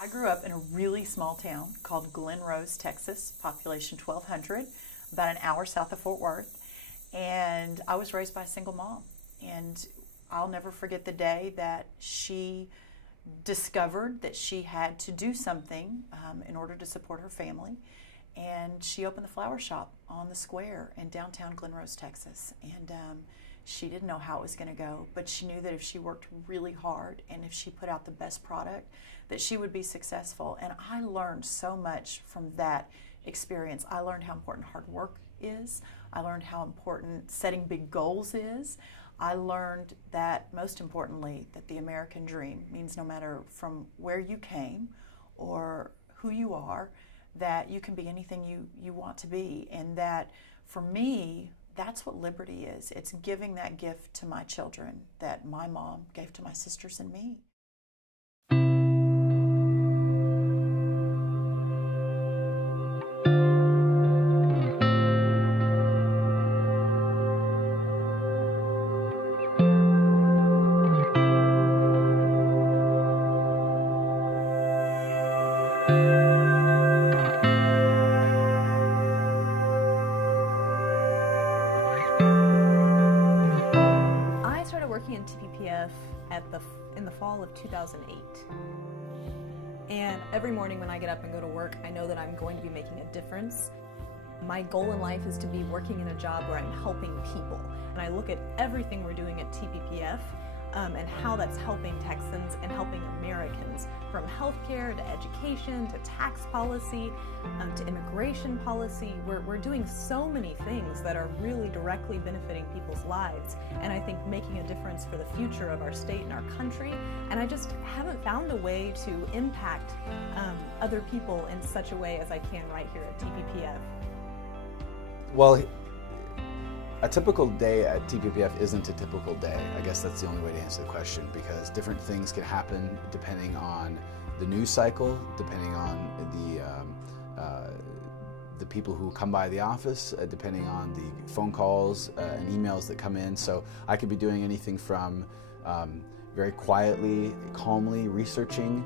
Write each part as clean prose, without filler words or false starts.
I grew up in a really small town called Glen Rose, Texas, population 1,200, about an hour south of Fort Worth. And I was raised by a single mom. And I'll never forget the day that she discovered that she had to do something in order to support her family. And she opened the flower shop on the square in downtown Glen Rose, Texas. And she didn't know how it was going to go, but she knew that if she worked really hard and if she put out the best product, that she would be successful. And I learned so much from that experience. I learned how important hard work is. I learned how important setting big goals is. I learned that, most importantly, that the American dream means no matter from where you came or who you are, that you can be anything you want to be. And that, for me, that's what liberty is. It's giving that gift to my children that my mom gave to my sisters and me. Working in TPPF in the fall of 2008. And every morning when I get up and go to work, I know that I'm going to be making a difference. My goal in life is to be working in a job where I'm helping people. And I look at everything we're doing at TPPF and how that's helping Texans and helping Americans, from healthcare to education to tax policy to immigration policy. We're doing so many things that are really directly benefiting people's lives, and I think making a difference for the future of our state and our country. And I just haven't found a way to impact other people in such a way as I can right here at TPPF. Well, a typical day at TPPF isn't a typical day. I guess that's the only way to answer the question, because different things can happen depending on the news cycle, depending on the people who come by the office, depending on the phone calls and emails that come in. So I could be doing anything from very quietly, calmly researching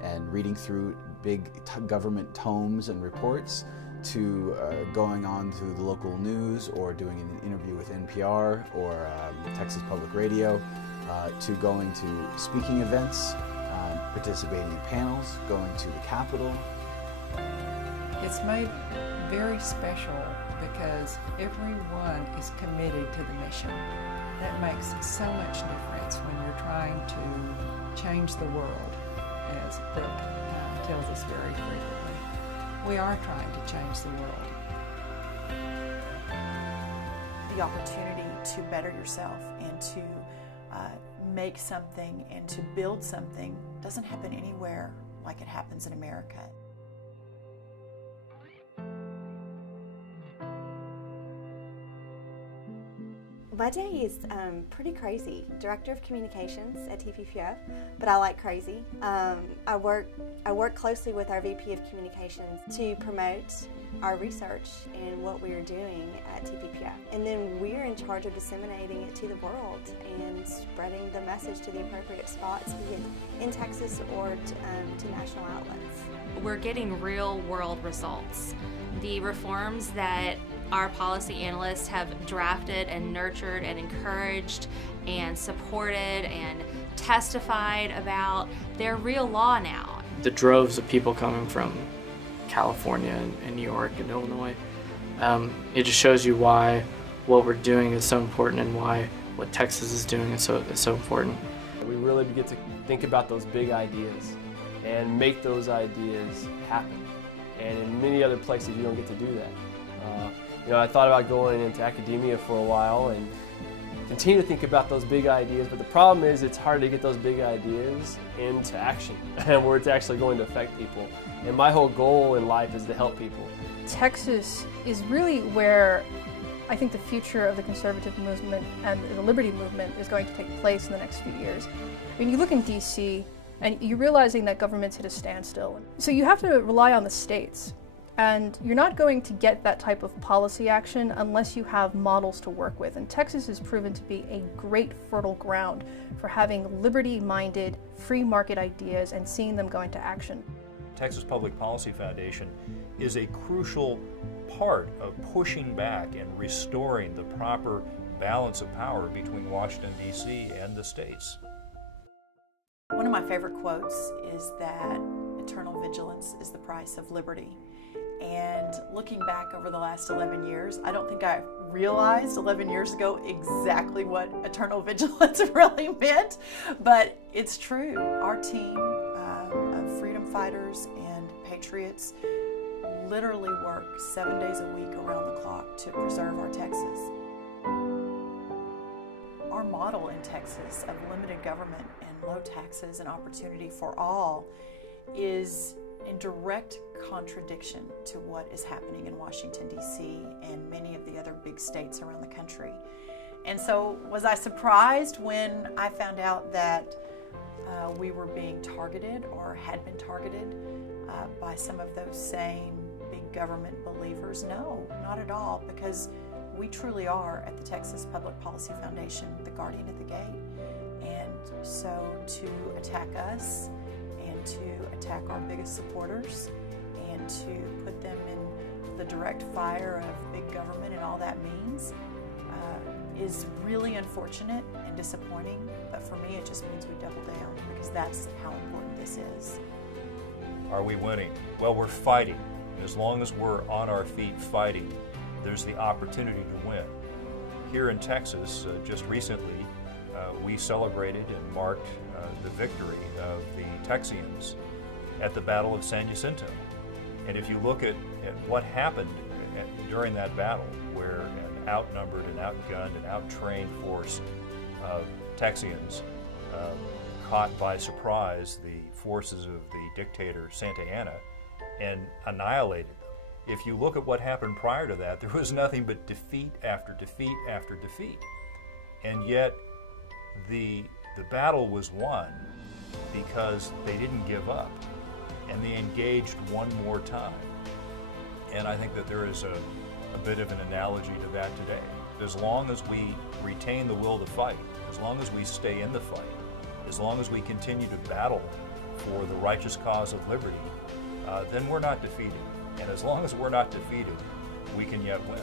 and reading through big government tomes and reports, to going on to the local news or doing an interview with NPR or Texas Public Radio, to going to speaking events, participating in panels, going to the Capitol. It's made very special because everyone is committed to the mission. That makes so much difference when you're trying to change the world, as Brooke tells us very frequently. We are trying to change the world. The opportunity to better yourself and to make something and to build something doesn't happen anywhere like it happens in America. My day is pretty crazy. Director of Communications at TPPF, but I like crazy. I work closely with our VP of Communications to promote our research and what we are doing at TPPF. And then we're in charge of disseminating it to the world and spreading the message to the appropriate spots, be it in Texas or to national outlets. We're getting real world results. The reforms that our policy analysts have drafted and nurtured and encouraged and supported and testified about, they're real law now. The droves of people coming from California and New York and Illinois, it just shows you why what we're doing is so important and why what Texas is doing is so important. We really get to think about those big ideas and make those ideas happen. And in many other places you don't get to do that. I thought about going into academia for a while and continue to think about those big ideas, but the problem is it's hard to get those big ideas into action and where it's actually going to affect people. And my whole goal in life is to help people. Texas is really where I think the future of the conservative movement and the liberty movement is going to take place in the next few years. I mean, you look in DC and you're realizing that government's hit a standstill. So you have to rely on the states And you're not going to get that type of policy action unless you have models to work with. And Texas has proven to be a great fertile ground for having liberty-minded, free market ideas and seeing them go into action. Texas Public Policy Foundation is a crucial part of pushing back and restoring the proper balance of power between Washington, D.C. and the states. One of my favorite quotes is that eternal vigilance is the price of liberty. And looking back over the last 11 years, I don't think I realized 11 years ago exactly what eternal vigilance really meant, but it's true. Our team of freedom fighters and patriots literally work 7 days a week around the clock to preserve our Texas. Our model in Texas of limited government and low taxes and opportunity for all is in direct contradiction to what is happening in Washington, D.C. and many of the other big states around the country. And so was I surprised when I found out that we were being targeted or had been targeted by some of those same big government believers? No, not at all, because we truly are, at the Texas Public Policy Foundation, the guardian at the gate. And so to attack us and to attack our biggest supporters and to put them in the direct fire of big government and all that means is really unfortunate and disappointing, but for me it just means we double down, because that's how important this is. Are we winning? Well, we're fighting. And as long as we're on our feet fighting, there's the opportunity to win. Here in Texas, just recently, we celebrated and marked the victory of the Texians at the Battle of San Jacinto. And if you look at what happened during that battle, where an outnumbered and outgunned and outtrained force of Texians caught by surprise the forces of the dictator Santa Anna and annihilated them. If you look at what happened prior to that, there was nothing but defeat after defeat after defeat. And yet the battle was won because they didn't give up, and they engaged one more time. And I think that there is a bit of an analogy to that today. As long as we retain the will to fight, as long as we stay in the fight, as long as we continue to battle for the righteous cause of liberty, then we're not defeated. And as long as we're not defeated, we can yet win.